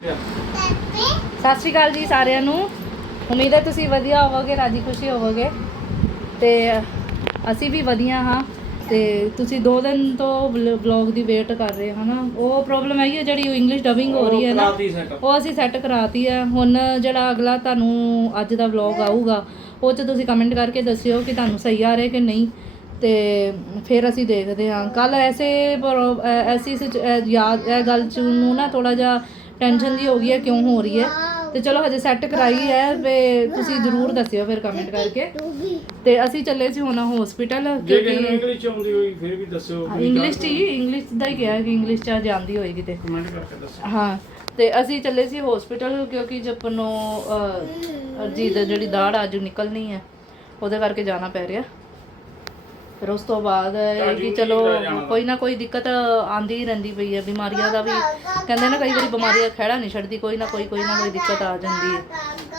ਸਤਿ ਸ਼੍ਰੀ ਅਕਾਲ ਜੀ ਸਾਰਿਆਂ ਨੂੰ। ਉਮੀਦ ਹੈ ਤੁਸੀਂ ਵਧੀਆ ਹੋਵੋਗੇ ਰਾਜੀ ਖੁਸ਼ੀ ਹੋਵੋਗੇ। ਤੇ ਅਸੀਂ ਵੀ ਵਧੀਆ ਹਾਂ। ਤੇ ਤੁਸੀਂ ਦੋ ਦਿਨ ਤੋਂ ਵਲੌਗ ਦੀ ਵੇਟ ਕਰ ਰਹੇ ਹੋ ਨਾ। ਉਹ ਪ੍ਰੋਬਲਮ ਹੈਗੀ ਹੈ ਜਿਹੜੀ ਇੰਗਲਿਸ਼ ਡਬਿੰਗ ਹੋ ਰਹੀ ਹੈ ਨਾ। ਉਹ ਅਸੀਂ ਸੈੱਟ ਕਰਾਤੀ ਹੈ ਹੁਣ ਜਿਹੜਾ ਅਗਲਾ ਤੁਹਾਨੂੰ ਅੱਜ ਦਾ ਵਲੌਗ ਆਊਗਾ ਉਹ 'ਚ ਤੁਸੀਂ ਕਮੈਂਟ ਕਰਕੇ ਦੱਸਿਓ ਕਿ ਤੁਹਾਨੂੰ ਸਹੀ ਆ ਰਿਹਾ ਕਿ ਨਹੀਂ। ਤੇ ਫਿਰ ਅਸੀਂ ਦੇਖਦੇ ਹਾਂ। ਕੱਲ ਐਸੇ ਐਸੀ ਯਾਦ ਇਹ ਗੱਲ ਚ ਨੂੰ ਨਾ ਥੋੜਾ ਜਿਹਾ ਟੈਨਸ਼ਨ ਦੀ ਹੋ ਗਈ ਹੈ ਕਿਉਂ ਹੋ ਰਹੀ ਹੈ? ਤੇ ਚਲੋ ਹਜੇ ਸੈੱਟ ਕਰਾਈ ਹੈ ਤੇ ਤੁਸੀਂ ਜ਼ਰੂਰ ਦੱਸਿਓ ਫਿਰ ਕਮੈਂਟ ਕਰਕੇ। ਤੇ ਅਸੀਂ ਚੱਲੇ ਸੀ ਹੁਣ ਹਸਪੀਟਲ ਜੇ ਕਿਸੇ ਨੂੰ ਇੰਗਲਿਸ਼ ਆਉਂਦੀ ਹੋਈ ਫਿਰ ਵੀ ਦੱਸਿਓ ਇੰਗਲਿਸ਼ ਚ ਹੀ ਇੰਗਲਿਸ਼ ਦਾ ਹੀ ਕਿਹਾ ਕਿ ਇੰਗਲਿਸ਼ ਚ ਜਾਂਦੀ ਹੋਏਗੀ ਤੇ। ਕਮੈਂਟ ਕਰਕੇ ਦੱਸਿਓ ਹਾਂ ਤੇ ਅਸੀਂ ਚੱਲੇ ਸੀ ਹਸਪੀਟਲ ਕਿਉਂਕਿ ਜਪਨ ਦੀ ਜਿਹੜੀ ਦਾੜ ਅੱਜ ਨਿਕਲਣੀ ਹੈ ਉਹਦੇ ਕਰਕੇ ਜਾਣਾ ਪੈ ਰਿਹਾ। ਫਿਰ ਉਸ ਤੋਂ ਬਾਅਦ ਇਹ ਕਿ ਚਲੋ ਕੋਈ ਨਾ ਕੋਈ ਦਿੱਕਤ ਆਂਦੀ ਹੀ ਰਹਿੰਦੀ ਪਈ ਹੈ ਬਿਮਾਰੀਆਂ ਦਾ ਵੀ। ਕਹਿੰਦੇ ਨਾ ਕਈ ਵਾਰੀ ਬਿਮਾਰੀਆਂ ਖਹਿੜਾ ਨਹੀਂ ਛੱਡਦੀ ਕੋਈ ਨਾ ਕੋਈ ਕੋਈ ਨਾ ਕੋਈ ਦਿੱਕਤ ਆ ਜਾਂਦੀ ਹੈ।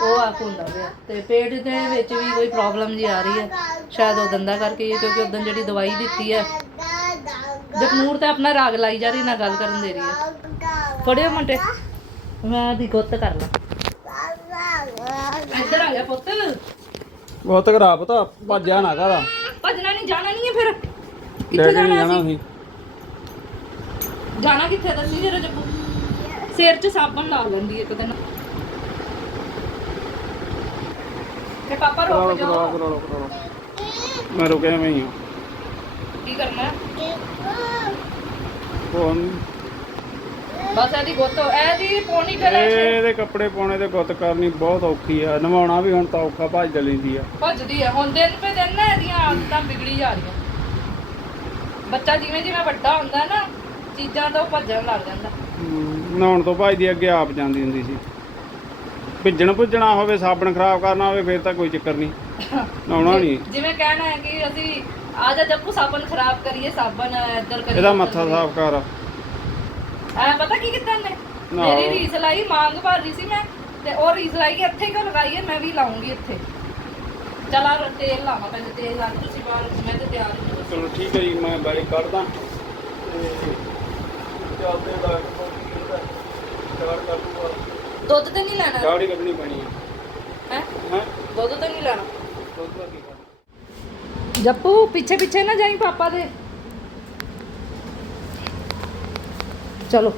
ਉਹ ਆ ਹੁੰਦਾ ਪਿਆ। ਤੇ ਪੇਟ ਦੇ ਵਿੱਚ ਵੀ ਕੋਈ ਪ੍ਰੋਬਲਮ ਜੀ ਆ ਰਹੀ ਹੈ ਸ਼ਾਇਦ ਉਹ ਦੰਦਾਂ ਕਰਕੇ ਹੀ ਕਿਉਂਕਿ ਉਦੋਂ ਜਿਹੜੀ ਦਵਾਈ ਦਿੱਤੀ ਹੈ। ਜਗਨੂਰ ਤੇ ਆਪਣਾ ਰਾਗ ਲਾਈ ਜਾ ਰਹੀ ਨਾ ਗੱਲ ਕਰਨ ਦੇ ਰਹੀ ਹੈ। ਫੜਿਓ ਮੁੰਡੇ। ਮੈਂ ਦੀ ਗੁੱਤ ਕਰ ਲਾ। ਇੱਧਰ ਆ ਗਿਆ ਪੁੱਤ। ਬਹੁਤ ਘਰਾ ਪਤਾ ਭੱਜਿਆ ਨਾ ਘਰਾ ਭੱਜਣਾ ਨਹੀਂ ਜਾਣਾ ਨਹੀਂ ਹੈ ਫਿਰ ਕਿੱਥੇ ਲੈ ਕੇ ਜਾਣਾ ਜਾਣਾ ਸੀ ਸੀ ਜਾਣਾ ਕਿੱਥੇ ਦੱਸੀ ਜਰਾ ਜੱਪੂ ਸਿਰ 'ਚ ਸਾਬਣ ਲਾ ਲੈਂਦੀ ਇੱਕ ਦਿਨ ਤੇ ਪਾਪਾ ਕਰਾ ਲਓ ਰੁਕ ਕਰਾ ਲਓ ਜਾਓ ਕਰਾ ਲਓ ਕਰਾ ਲਓ ਮੈਂ ਰੁਕਿਆ ਮੈਂ ਹੀ ਹਾਂ ਕੀ ਕਰਨਾ ਹੈ? ਫੋਨ ਬਸ ਇਹਦੀ ਗੁੱਤ ਇਹਦੀ ਪੋਨੀ ਟਲੇ ਇਹਦੇ ਕੱਪੜੇ ਪਾਉਣੇ ਤੇ ਗੁੱਤ ਕਰਨੀ ਬਹੁਤ ਔਖੀ ਆ। ਨਵਾਉਣਾ ਵੀ ਹੁਣ ਤਾਂ ਔਖਾ ਭੱਜ ਲੈਂਦੀ ਆ। ਭੱਜਦੀ ਹੈ ਹੁਣ ਦਿਨ ਪੇ ਦਿਨ ਨਾ ਇਹਦੀਆਂ ਆਦਤਾਂ ਵਿਗੜੀ ਜਾ ਰਹੀਆਂ। ਬੱਚਾ ਜਿਵੇਂ ਜਿਵੇਂ ਵੱਡਾ ਹੁੰਦਾ ਨਾ ਚੀਜ਼ਾਂ ਤੋਂ ਭੱਜਣ ਲੱਗ ਜਾਂਦਾ। ਹਮ, ਨਹਾਉਣ ਤੋਂ ਭੱਜਦੀ ਅੱਗੇ ਆਪ ਜਾਂਦੀ ਹੁੰਦੀ ਸੀ। ਭਿੱਜਣ ਭੁੱਜਣਾ ਹੋਵੇ ਸਾਬਣ ਖਰਾਬ ਕਰਨਾ ਹੋਵੇ ਫਿਰ ਤਾਂ ਕੋਈ ਚੱਕਰ ਨਹੀਂ। ਨਹਾਉਣਾ ਨਹੀਂ। ਜਿਵੇਂ ਕਹਿਣਾ ਹੈ ਕਿ ਅਸੀਂ ਆ ਜਾ ਜੱਪੂ ਸਾਬਣ ਖਰਾਬ ਕਰੀਏ ਸਾਬਣ ਇੱਧਰ ਕਰੀਏ ਇਹਦਾ ਮੱਥਾ। ਸਾਫ਼ ਕਰ। ਐ ਪਤਾ ਕੀ ਕੀਤਾ ਨੇ ਨਾ। ਮੇਰੀ ਰੀਸ ਲਾਈ ਮੰਗ ਭਰ ਰਹੀ ਸੀ ਮੈਂ ਤੇ ਉਹ ਰੀਸ ਲਾਈ ਕਿ ਇੱਥੇ ਕਿਉਂ ਲਗਾਈ ਹੈ? ਮੈਂ ਵੀ ਲਾਉਂਗੀ ਇੱਥੇ। ਚਲਾ ਤੇਲ ਲਾਵਾਂ ਪਹਿਲੇ ਤੇਲ ਲਾ ਕੇ ਤੁਸੀਂ ਬਾਹਰ ਮੈਂ ਤੇ ਤਿਆਰ ਹੀ ਹਾਂ। ਚਲੋ ਠੀਕ ਹੈ ਜੀ ਮੈਂ ਬਾਈਕ ਕੱਢਦਾ। ਤੇ ਚੱਲਦੇ ਦਾ ਚਾਰ ਕਰ ਦੂਗਾ ਦੁੱਧ ਤੇ ਨਹੀਂ ਲੈਣਾ? ਦਾੜੀ ਕੱਢਣੀ ਪੈਣੀ ਹੈ। ਹੈ? ਹਾਂ? ਦੁੱਧ ਤੇ ਨਹੀਂ ਲੈਣਾ? ਦੁੱਧ ਦਾ ਕੀ ਕਰਨਾ? ਜੱਪੂ ਪਿੱਛੇ ਪਿੱਛੇ ਨਾ ਜਾਈ ਪਾਪਾ ਦੇ। ਚਲੋ।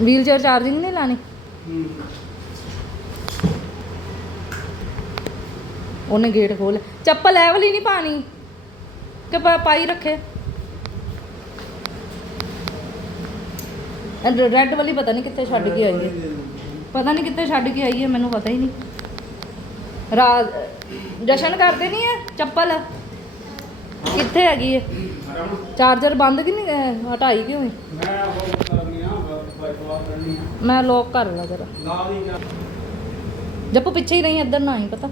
ਵੀਲ ਚੇਅਰ ਚਾਰਜਿੰਗ ਨਹੀਂ ਲਾਣੀ? ਉਹਨੇ ਗੇਟ ਖੋਲ ਚੱਪਲ ਐ ਵਾਲੀ ਨਹੀਂ ਪਾਣੀ? ਕਿ ਪਾਈ ਰੱਖੇ? ਰੈੱਡ ਵਾਲੀ ਪਤਾ ਨਹੀਂ ਕਿੱਥੇ ਛੱਡ ਕੇ ਆਈ ਹੈ। ਪਤਾ ਨਹੀਂ ਕਿੱਥੇ ਛੱਡ ਕੇ ਆਈ ਹੈ, ਮੈਨੂੰ ਪਤਾ ਹੀ ਨਹੀਂ। ਰਾਤ ਜਸ਼ਨ ਕਰਦੇ ਨਹੀਂ ਹੈ? ਚੱਪਲ? ਕਿੱਥੇ ਹੈਗੀ ਹੈ? ਚਾਰਜਰ ਬੰਦ ਕਿ ਨਹੀਂ ਹਟਾਈ ਕਿਉਂ ਹੈ ਮੈਂ ਉਹ ਕਰਨੀ ਆ ਬਾਈਕ ਵਾਰ ਕਰਨੀ ਆ ਮੈਂ ਲੋਕ ਕਰ ਲਾ ਜਰਾ। ਨਾਲ ਹੀ ਜੱਪੂ ਪਿੱਛੇ ਹੀ ਰਹੀ ਇੱਧਰ ਨਾ ਆਈ ਪਤਾ।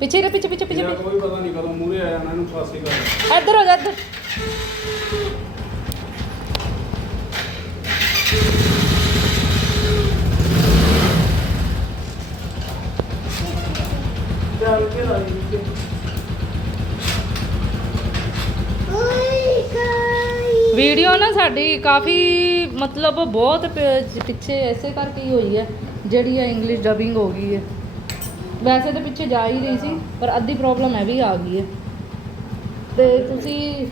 ਪਿੱਛੇ ਹੀ ਰਹਿ ਪਿੱਛੇ ਪਿੱਛੇ ਪਿੱਛੇ ਕੋਈ ਪਤਾ ਨਹੀਂ ਕਦੋਂ ਮੂਹਰੇ ਆ ਜਾਣਾ ਇਹਨੂੰ ਫਾਸੀ ਕਰ ਇੱਧਰ ਹੋ ਜਾ ਇੱਧਰ। ਵੀਡੀਓ ਨਾ ਸਾਡੀ ਕਾਫੀ ਮਤਲਬ ਬਹੁਤ ਪ- ਪਿੱਛੇ ਐਸੇ ਕਰਕੇ ਹੀ ਹੋਈ ਹੈ ਜਿਹੜੀ ਇਹ ਇੰਗਲਿਸ਼ ਡਬਿੰਗ ਹੋ ਗਈ ਹੈ। ਵੈਸੇ ਤਾਂ ਪਿੱਛੇ ਜਾ ਹੀ ਰਹੀ ਸੀ ਪਰ ਅੱਧੀ ਪ੍ਰੋਬਲਮ ਇਹ ਵੀ ਆ ਗਈ ਹੈ। ਤੇ ਤੁਸੀਂ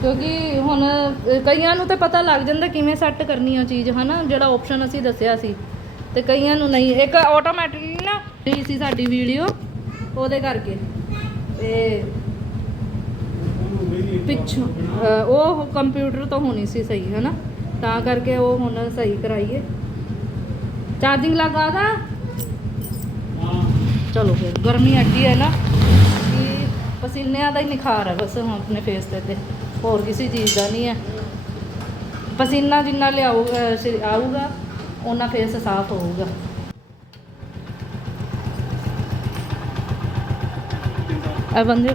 ਕਿਉਂਕਿ ਹੁਣ ਅ, ਕਈਆਂ ਨੂੰ ਤਾਂ ਪਤਾ ਲੱਗ ਜਾਂਦਾ ਕਿਵੇਂ ਸੈੱਟ ਕਰਨੀ ਆ ਚੀਜ਼ ਹਨਾ? ਜਿਹੜਾ ਆਪਸ਼ਨ ਅਸੀਂ ਦੱਸਿਆ ਸੀ। ਤੇ ਕਈਆਂ ਨੂੰ ਨਹੀਂ ਇੱਕ ਆਟੋਮੈਟਿਕਲੀ ਨਾ ਰਹੀ ਸੀ ਸਾਡੀ ਵੀਡੀਓ ਉਹਦੇ ਕਰਕੇ। ਤੇ ਪਿੱਛੋਂ ਉਹ ਕੰਪਿਊਟਰ ਤੋਂ ਹੋਣੀ ਸੀ ਸਹੀ ਹੈ ਨਾ ਤਾਂ ਕਰਕੇ ਉਹ ਹੁਣ ਸਹੀ ਕਰਾਈਏ। ਚਾਰਜਿੰਗ ਲਗਾ ਦਾ ਚਲੋ ਫਿਰ, ਗਰਮੀ ਐਡੀ ਹੈ ਨਾ ਕਿ ਪਸੀਨਿਆਂ ਦਾ ਹੀ ਨਿਖਾਰ ਹੈ ਬਸ ਹੁਣ ਆਪਣੇ ਫੇਸ ਤੇ ਤੇ। ਹੋਰ ਕਿਸੇ ਚੀਜ਼ ਦਾ ਨਹੀਂ ਹੈ। ਪਸੀਨਾ ਜਿੰਨਾ ਲਿਆਊਗਾ ਆਊਗਾ ਉਹਨਾਂ ਫੇਸ ਸਾਫ਼ ਹੋਊਗਾ। ਆ ਬੰਦੇ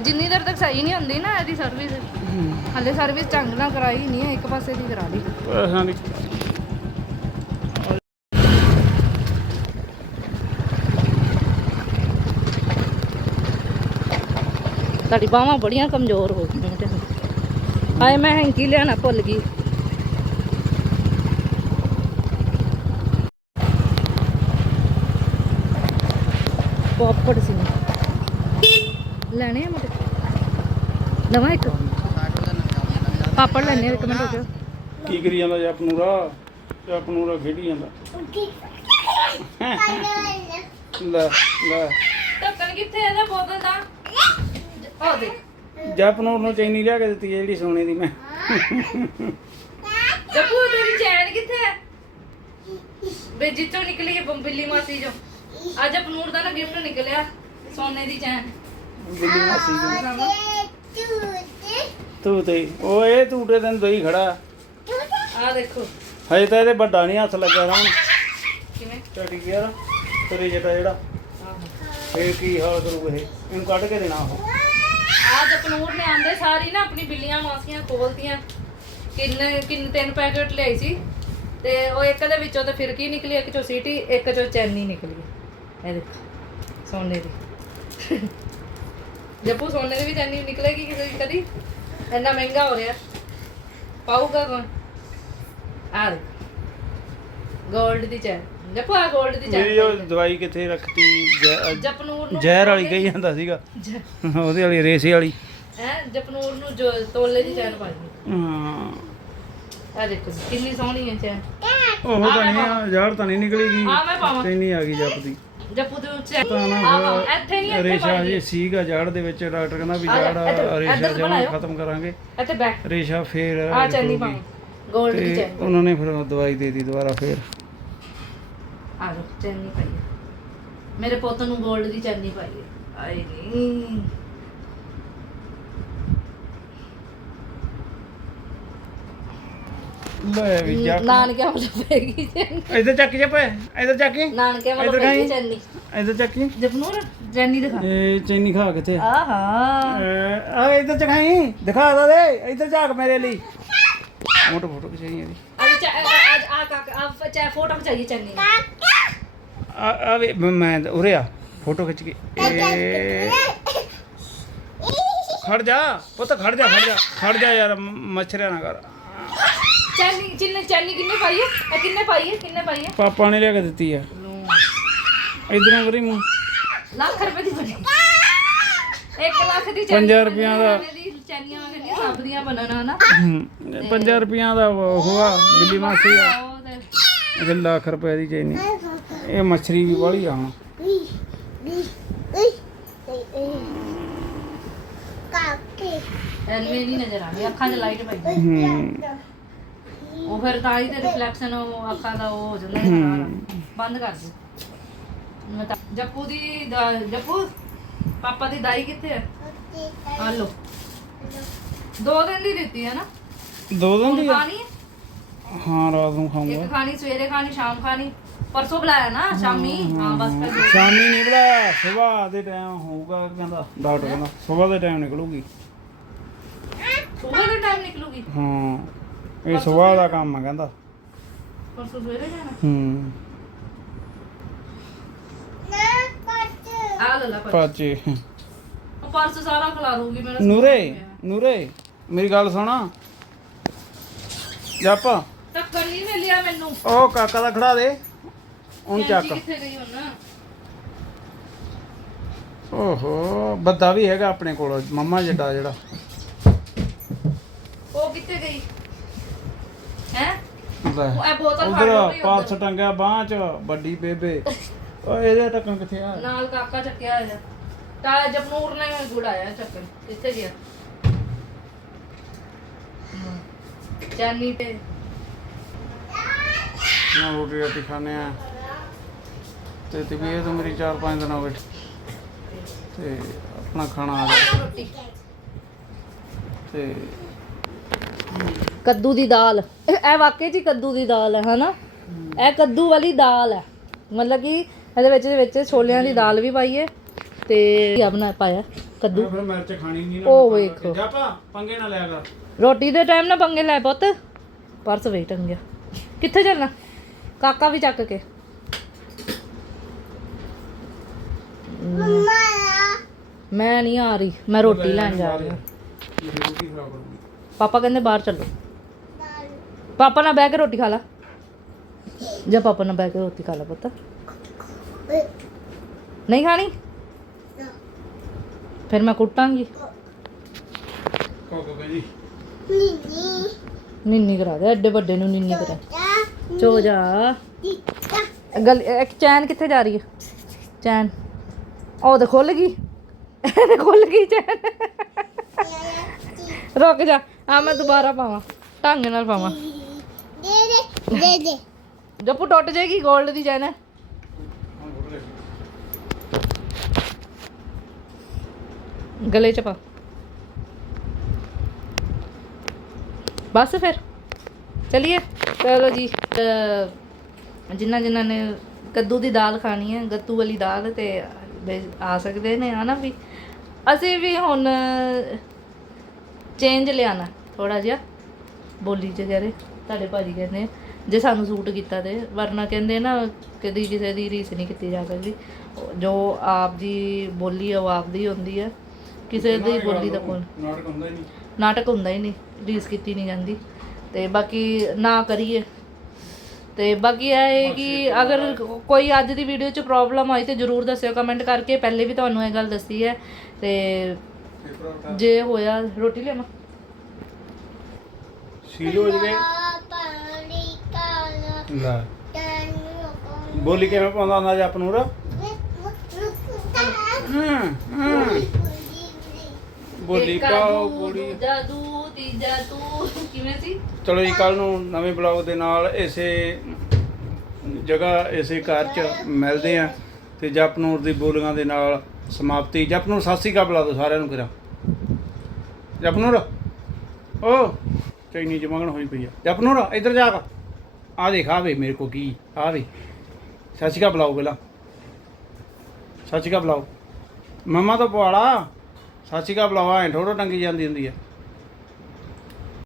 ਜਿੰਨੀ ਦੇਰ ਤੱਕ ਸਹੀ ਨਹੀਂ ਹੁੰਦੀ ਨਾ ਇਹਦੀ ਸਰਵਿਸ ਹਲੇ ਸਰਵਿਸ ਢੰਗ ਨਾਲ ਕਰਾਈ ਨਹੀਂ ਹੈ ਇੱਕ ਪਾਸੇ ਦੀ ਕਰਾ ਲਈ। ਪੈਸਾ ਨਹੀਂ ਤੁਹਾਡੀ ਬਾਹਾਂ ਬੜੀਆਂ ਕਮਜ਼ੋਰ ਹੋ ਗਈਆਂ ਹਾਏ ਮੈਂ ਹੈਂਕੀ ਲਿਆਣਾ ਭੁੱਲ ਗਈ। ਪਾਪੜ ਸੀ। ਲੈਣੇ ਆ ਲਵਾਂ ਇੱਕ? ਪਾਪੜ ਲੈਣੇ ਇੱਕ ਮਿੰਟ ਰੁਕਿਓ ਕੀ ਕਰੀ ਜਾਂਦਾ ਜਪ ਨੂਰਾ? ਜਪ ਨੂਰਾ ਖੇਡੀ ਜਾਂਦਾ। ਲੈ ਲੈ। ਢੱਕਣ ਕਿੱਥੇ ਇਹਦਾ ਬੋਤਲ ਦਾ? ਉਹ ਦੇਖ। ਜਪ ਨੂਰ ਨੂੰ ਚੈਨੀ ਲਿਆ ਕੇ ਦਿੱਤੀ ਹੈ ਜਿਹੜੀ ਸੋਨੇ ਦੀ ਮੈਂ। ਜੱਪੂ ਤੇਰੀ ਚੈਨ ਕਿੱਥੇ ਹੈ ਵੇ ਜਿੱਥੋਂ ਨਿਕਲੀ ਹੈ ਬੰਬਿੱਲੀ ਮਾਸੀ ਜੋ ਅੱਜ ਅਪਨੂਰ ਦਾ ਨਾ ਗਿਫਟ ਨਿਕਲਿਆ ਸੋਨੇ ਦੀ ਚੈਨ। ਬਿੱਲੀ ਮਾਸੀ ਦੀ ਤੂੰ ਤੇ ਓਏ ਤੂੰ ਤੇ ਤੈਨੂੰ ਦੋਈ ਖੜਾ। ਆ ਦੇਖੋ। ਹਜੇ ਤਾਂ ਇਹਦੇ ਵੱਡਾ ਨਹੀਂ ਹੱਥ ਲੱਗਿਆ ਰਾਉਣ ਕਿਵੇਂ? ਚੱਟੀ ਗਿਆ ਤੇਰੇ ਜਟਾ ਜਿਹੜਾ। ਫੇਰ ਕੀ ਹਾਲ ਕਰੂ ਇਹ? ਇਹਨੂੰ ਕੱਢ ਕੇ ਦੇਣਾ ਉਹ। ਆ ਜਪਨੂਰ ਨੇ ਆਂਦੇ ਸਾਰੀ ਨਾ ਆਪਣੀ ਬਿੱਲੀਆਂ ਮਾਸੀਆਂ ਖੋਲਤੀਆਂ। ਕਿੰਨੇ ਕਿੰਨੇ ਤਿੰਨ ਪੈਕੇਟ ਲਿਆਈ ਸੀ। ਤੇ ਉਹ ਇੱਕ ਦੇ ਵਿੱਚੋਂ ਤੇ ਫਿਰਕੀ ਨਿਕਲੀ ਇੱਕ ਚੋਂ ਸੀਟੀ ਇੱਕ ਚੋਂ ਚੈਨੀ ਨਿਕਲੀ। ਇਹ ਦੇਖੋ ਸੋਨੇ ਦੀ। ਜੱਪੂ ਸੋਨੇ ਦੀ ਵੀ ਚੈਨੀ ਨਿਕਲੇਗੀ ਕਿਸੇ ਦੀ ਕਦੀ ਇੰਨਾ ਮਹਿੰਗਾ ਹੋ ਰਿਹਾ। ਪਾਊਗਾ ਕੌਣ? ਆ ਗੋਲਡ ਦੀ ਚੈਨ। ਜੱਪੂ ਆ ਗੋਲਡ ਦੀ ਮੇਰੀ ਉਹ ਚੈਨ ਦਵਾਈ ਕਿੱਥੇ ਰੱਖਤੀ? ਜ਼ਹਿ- ਜਪਨੂਰ ਨੂੰ ਜ਼ਹਿਰ ਵਾਲੀ ਕਹੀ ਜਾਂਦਾ ਸੀਗਾ। ਉਹਦੇ ਵਾਲੀ ਰੇਸੇ ਵਾਲੀ। ਹੈ ਜਪਨੂਰ ਨੂੰ ਜੋ ਤੋਲੇ ਦੀ ਚੈਨ ਪਾਈ। ਹਾਂ। ਆ ਦੇਖੋ ਜੀ, ਕਿੰਨੀ ਸੋਹਣੀ ਹੈ ਚੈਨ। ਉਹ ਤਾਂ ਨਹੀਂ ਆ ਜੜ ਤਾਂ ਨਹੀਂ ਨਿਕਲੇਗੀ। ਆ ਮੈਂ ਪਾਵਾਂ। ਤੇ ਨਹੀਂ ਆ ਗਈ ਜਪਦੀ। ਜੱਪੂ ਦੇ ਉੱਤੇ ਤਾਂ ਨਾ ਆ ਪਾਓ, ਇੱਥੇ ਨਹੀਂ ਇੱਥੇ ਰੇਸ਼ਾ ਪਾਈ ਜੀ ਸੀਗਾ ਜੜ ਦੇ ਵਿੱਚ ਡਾਕਟਰ ਕਹਿੰਦਾ ਵੀ ਜੜ ਰੇਸ਼ਾ ਜਮਾ। ਖਤਮ ਕਰਾਂਗੇ। ਇੱਥੇ ਬੈਕ ਰੇਸ਼ਾ ਫੇਰ ਆ ਚੈਨੀ। ਪਾਵਾਂ ਗੋਲਡ ਦੀ ਚੈਨ। ਉਹਨਾਂ ਨੇ ਫਿਰ ਦਵਾਈ ਦੇ ਦਿੱਤੀ ਦੁਬਾਰਾ ਫੇਰ। ਆ ਲੋ ਚੈਨੀ ਪਾਈ। ਮੇਰੇ ਪੁੱਤ ਨੂੰ ਗੋਲਡ ਦੀ ਚੈਨੀ ਪਾਈ ਆਏ ਨਹੀਂ ਲੈ ਵੀ ਜਾ ਨਾਨਕਿਆਂ ਵੱਲੋਂ ਪੈਗੀ ਚੈਨੀ ਇੱਧਰ ਚੱਕ ਜੇ ਪਏ ਇੱਧਰ ਚੱਕੀ ਨਾਨਕਿਆਂ ਵੱਲੋਂ ਇੱਧਰ ਪੈਗੀ ਖਾਈ। ਚੈਨੀ ਇੱਧਰ ਚੱਕੀ ਜਪਨੂਰ ਚੈਨੀ ਦਿਖਾ। ਇਹ ਚੈਨੀ ਖਾ ਕਿੱਥੇ ਆਹਾ। ਆ ਇੱਧਰ ਚਖਾਈ। ਦਿਖਾ ਦਾ ਦੇ ਇੱਧਰ ਝਾਕ ਮੇਰੇ ਲਈ। ਫੋਟੋ ਫੋਟੋ ਖਿਚਾਈ ਇਹਦੀ। ਅੱਜ ਚੈ- ਅੱਜ ਆ ਕਾਕਾ ਆ ਚੈ ਫੋਟੋ ਖਿਚਾਈਏ ਚੈਨੀ ਦੀ। ਆ ਆ ਵੇ ਮੈਂ ਉਰੇ ਆ ਫੋਟੋ ਖਿੱਚ ਕੇ। ਇਹ ਖੜ ਜਾ ਪੁੱਤ ਖੜ ਜਾ ਖੜ ਜਾ ਖੜ ਜਾ ਯਾਰ ਮ- ਮੱਛਰਿਆ ਨਾ ਕਰ। ਚੈਨੀ ਜਿੰਨੇ ਚੈਨੀ ਕਿੰਨੇ ਪਾਈ ਹੈ ਇਹ ਕਿੰਨੇ ਪਾਈ ਹੈ ਕਿੰਨੇ ਪਾਈ ਹੈ ਪਾਪਾ ਨੇ ਲਿਆ ਕੇ ਦਿੱਤੀ ਆ। ਇਧਰੋਂ ਕਰੀ ਮੂੰਹ। ਲੱਖ ਰੁਪਏ ਦੀ ਬਣੀ। 1 ਲੱਖ ਦੀ ਪੰਜਾਂ ਰੁਪਈਆਂ ਦਾ। ਦੀ ਚੈਨੀਆਂ ਕਹਿੰਦੀਆਂ ਸਭ ਦੀਆਂ ਬਣਨ ਹਨਾ ਹੂੰ, ਪੰਜਾਂ ਰੁਪਈਆਂ ਦਾ ਉਹ ਹੋਆ ਬਿੱਲੀ ਮਾਸੀ ਆ। ਉਹ ਤੇ। ਇਹ ਲੱਖ ਰੁਪਏ ਦੀ ਚੈਨੀ। ਇਹ ਮੱਛਰੀ ਵੀ ਵਾਲੀ ਆ ਹੁਣ। ਐਵੇਂ ਨਹੀਂ ਨਜ਼ਰ ਆਉਂਦੀ ਅੱਖਾਂ 'ਚ ਲਾਈਟ ਪਈ। ਹੂੰ। ਉਹ ਫਿਰ ਤਾਂ ਹੀ ਤੇ ਰਿਫਲੈਕਸ਼ਨ ਉਹ ਅੱਖਾਂ ਦਾ ਉਹ ਹੋ ਜਾਂਦਾ ਹੈ। ਸਾਰਾ। ਬੰਦ ਕਰ ਦੇ। ਮੈਂ ਤਾਂ ਜੱਪੂ ਦੀ ਦਾ- ਜੱਪੂ ਪਾਪਾ ਦੀ ਦਾਈ ਕਿੱਥੇ ਹੈ ਆ ਲੋ ਦੋ ਦਿਨ ਦੀ ਦਿੱਤੀ ਹੈ ਨਾ। ਦੋ ਦਿਨ ਦੀ ਆ? ਖਾਣੀ ਹੈ ਹਾਂ ਰਾਤ ਨੂੰ ਖਾਊਂਗਾ। ਇੱਕ ਖਾਣੀ ਸਵੇਰੇ ਖਾਣੀ ਸ਼ਾਮ ਖਾਣੀ। ਪਰਸੋਂ ਬੁਲਾਇਆ ਨਾ ਸ਼ਾਮੀ। ਹਾਂ ਬਸ ਫਿਰ ਦੋ- ਸ਼ਾਮੀ ਨਹੀਂ ਬੜਾ ਸਵੇਰ ਦੇ ਟਾਈਮ ਹੋਊਗਾ ਕਹਿੰਦਾ ਡਾਕਟਰ ਕਹਿੰਦਾ ਸਵੇਰ ਦੇ ਟਾਈਮ ਨਿਕਲੂਗੀ। ਸੁਬਹ ਦੇ ਟਾਈਮ ਨਿਕਲੂਗੀ? ਹਾਂ। ਇਹ ਸਵੇਰ ਦਾ ਕੰਮ ਆ ਕਹਿੰਦਾ। ਪਰਸੋਂ ਸਵੇਰੇ ਜਾਣਾ? ਹੂੰ। ਆ ਲੈ ਲਾ ਪਰ ਪਾਚੇ ਉਹ ਪਰਸ ਸਾਰਾ ਖਲਾ ਦੂਗੀ ਮੇਰਾ ਸਮਾਨ ਨੂਰੇ ਪਿਆ। ਨੂਰੇ ਮੇਰੀ ਗੱਲ ਸੁਣਾ। ਜੱਪ ਟੱਕਰ ਨਹੀਂ ਮਿਲਿਆ ਮੈਨੂੰ। ਉਹ ਕਾਕਾ ਦਾ ਖੜਾ ਦੇ। ਕੈਂਚੀ ਚੱਕ। ਕਿੱਥੇ ਗਈ ਹੁਣ? ਓਹੋ ਬੱਦਾ ਵੀ ਹੈਗਾ ਆਪਣੇ ਕੋਲ ਮੰਮਾ ਜੱਡਾ ਜਿਹੜਾ। ਉਹ ਕਿੱਥੇ ਗਈ? ਲੈ। ਉਹ ਇਹ ਬੋਤਲ ਫੜ ਉਧਰ ਪਰਸ ਉੱਧਰ। ਟੰਗਿਆ ਬਾਂਹ ਚ ਵੱਡੀ ਬੇਬੇ। ਓ ਇਹਦੇ ਟੱਕਣ ਕਿੱਥੇ ਆ? ਨਾਲ ਕਾਕਾ ਚੱਕਿਆ ਹੋਇਆ। ਤਾਂ ਜਪਨੂਰ ਨੇ ਗੁੜਾਇਆ ਚੱਕਰ ਕਿੱਥੇ ਗਿਆ? ਚਾਨੀ ਤੇ। ਨਾ ਰੋਟੀ ਰਾਟੀ ਖਾਣੇ ਆ। ਤੇ ਤਬੀਅਤ ਮੇਰੀ 4-5 ਦਿਨ ਹੋ ਗਏ ਤੇ ਆਪਣਾ ਖਾਣਾ ਆ ਗਿਆ। ਰੋਟੀ। ਤੇ ਕੱਦੂ ਦੀ ਦਾਲ। ਇਹ ਵਾਕਈ ਜੀ ਕੱਦੂ ਦੀ ਦਾਲ ਹੈ ਹਨਾ? ਇਹ ਕੱਦੂ ਵਾਲੀ ਦਾਲ ਹੈ। ਮਤਲਬ ਕਿ ਇਹਦੇ ਵਿੱਚ ਵਿੱਚ ਛੋਲਿਆਂ ਦੀ ਦਾਲ ਵੀ ਪਾਈ ਹੈ ਤੇ ਕੀ ਬਣਾ ਪਾਇਆ ਕੱਦੂ। ਫਿਰ ਮਿਰਚ ਖਾਣੀ ਨਹੀਂ ਉਹ ਵੇਖੋ। ਜਾ ਪਾ ਪੰਗੇ ਨਾ ਲਿਆ ਕਰ। ਰੋਟੀ ਦੇ ਟਾਈਮ ਨਾ ਪੰਗੇ ਲੈ ਪੁੱਤ। ਪਰਸ ਵੇਟ ਟੰਗਿਆ। ਕਿੱਥੇ ਚੱਲਣਾ? ਕਾਕਾ ਵੀ ਚੱਕ ਕੇ। ਮੈਂ ਨਹੀਂ ਆ ਰਹੀ ਮੈਂ ਰੋਟੀ ਲੈਣ ਜਾ ਰਹੀ। ਹਾਂ ਪਾਪਾ ਕਹਿੰਦੇ ਬਾਹਰ ਚੱਲੋ। ਪਾਪਾ ਨਾਲ ਬਹਿ ਕੇ ਰੋਟੀ ਖਾ ਲਾ। ਜਾ ਪਾਪਾ ਨਾਲ ਬਹਿ ਕੇ ਰੋਟੀ ਖਾ ਲਾ ਪੁੱਤ। ਨਹੀਂ ਖਾਣੀ? ਫਿਰ ਮੈਂ ਕੁੱਟਾਂਗੀ। ਕੋਕੋ ਜੀ ਨਿੰਨੀ ਕਰਾ ਦੇ, ਐਡੇ ਵੱਡੇ ਨੂੰ ਨਿੰਨੀ ਕਰਾ। ਚੋ ਜਾ। ਗਲ, ਇੱਕ ਚੈਨ ਕਿੱਥੇ ਜਾ ਰਹੀ ਹੈ? ਚੈਨ। ਉਹ ਤੇ ਖੁੱਲ ਗਈ। ਇਹ ਖੁੱਲ ਗਈ ਚੈਨ। ਰੁਕ ਜਾ। ਆ ਮੈਂ ਦੁਬਾਰਾ ਪਾਵਾਂ। ਢੰਗ ਨਾਲ ਪਾਵਾਂ। ਜੱਪੂ ਟੁੱਟ ਜਾਏਗੀ 골ਡ ਦੀ ਚੈਨ। ਹੈ ਗਲੇ ਚ ਪਾ। ਬਸ ਫਿਰ। ਚਲਿਏ। ਚਲੋ ਜੀ, ਅਹ ਜਿਨ੍ਹਾਂ ਨੇ ਕੱਦੂ ਦੀ ਦਾਲ ਖਾਣੀ ਹੈ, ਗੱਤੂ ਵਾਲੀ ਦਾਲ ਤੇ ਆ ਸਕਦੇ ਨੇ ਹਨਾ ਵੀ। ਅਸੀਂ ਵੀ ਹੁਣ ਚੇਂਜ ਲਿਆਣਾ ਥੋੜਾ ਜਿਹਾ। ਬੋਲੀ ਚ ਕਰੇ। ਤੁਹਾਡੇ ਭਾਜੀ ਕਹਿੰਦੇ ਜੇ ਸਾਨੂੰ ਸੂਟ ਕੀਤਾ ਤੇ ਵਰਨਾ ਕਹਿੰਦੇ ਨਾ ਕਦੀ ਕਿਸੇ ਦੀ ਰੀਸ ਨਹੀਂ ਕੀਤੀ ਜਾ ਸਕਦੀ। ਜੋ ਆਪ ਦੀ ਬੋਲੀ ਆ, ਉਹ ਆਪ ਦੀ ਹੁੰਦੀ ਹੈ ਕਿਸੇ ਦੀ ਬੋਲੀ ਦਾ ਕੋਈ ਨਾਟਕ ਹੁੰਦਾ ਹੀ ਨਹੀਂ। ਨਾਟਕ ਹੁੰਦਾ ਹੀ ਨਹੀਂ ਰੀਸ ਕੀਤੀ ਨਹੀਂ ਜਾਂਦੀ। ਤੇ ਬਾਕੀ ਨਾ ਕਰੀਏ। ਤੇ ਬਾਕੀ ਇਹ ਹੈ ਕਿ ਅਗਰ ਕੋਈ ਅੱਜ ਦੀ ਵੀਡੀਓ 'ਚ ਪ੍ਰੋਬਲਮ ਆਈ ਤੇ ਜਰੂਰ ਦੱਸਿਓ ਕਮੈਂਟ ਕਰਕੇ। ਪਹਿਲੇ ਵੀ ਤੁਹਾਨੂੰ ਇਹ ਗੱਲ ਦੱਸੀ ਹੈ। ਤੇ ਜੇ ਹੋਇਆ ਰੋਟੀ ਲਿਆਵਾਂ? ਸੀਲ ਹੋ ਜਵੇ। ਲੈ। ਬੋਲੀ ਕਿਵੇਂ ਪਾਉਂਦਾ ਹੁੰਦਾ ਜਪ ਨੂਰ? ਬੋਲੀ ਪਾਓ ਦੂ, ਬੋਲੀ। ਦੂਜਾ ਦੂ ਤੀਜਾ ਤੂੰ। ਕਿਵੇਂ ਸੀ? ਚਲੋ ਜੀ ਕੱਲ ਨੂੰ ਨਵੇਂ ਬਲੌਗ ਦੇ ਨਾਲ ਇਸੇ ਜਗ੍ਹਾ ਇਸੇ ਘਰ 'ਚ ਮਿਲਦੇ ਆ ਤੇ ਜਪਨੂਰ ਦੀ ਬੋਲੀਆਂ ਦੇ ਨਾਲ ਸਮਾਪਤੀ। ਜਪਨੂਰ ਸਤਿ ਸ਼੍ਰੀ ਅਕਾਲ ਬੁਲਾ ਦਿਓ ਸਾਰਿਆਂ ਨੂੰ ਕਰਾਂ ਜਪਨੂਰ ਓ ਚੈਨੀ ਚ ਮੰਗਣ ਹੋਈ ਪਈ ਆ। ਜਪਨੂਰ ਇੱਧਰ ਜਾ ਕੇ ਆ ਦੇਖ ਆਵੇ ਮੇਰੇ ਕੋ ਕੀ ਆਵੇ ਸਤਿ ਸ਼੍ਰੀ ਅਕਾਲ ਬੁਲਾਓ ਪਹਿਲਾਂ। ਸਤਿ ਸ਼੍ਰੀ ਅਕਾਲ ਬੁਲਾਓ। ਮੰਮਾ ਤੋਂ ਪਵਾਲਾ ਸਤਿ ਸ਼੍ਰੀ ਅਕਾਲ ਬੁਲਾਓ, ਐਂ ਥੋੜੋ ਟੰਗੀ ਜਾਂਦੀ ਹੁੰਦੀ ਆ।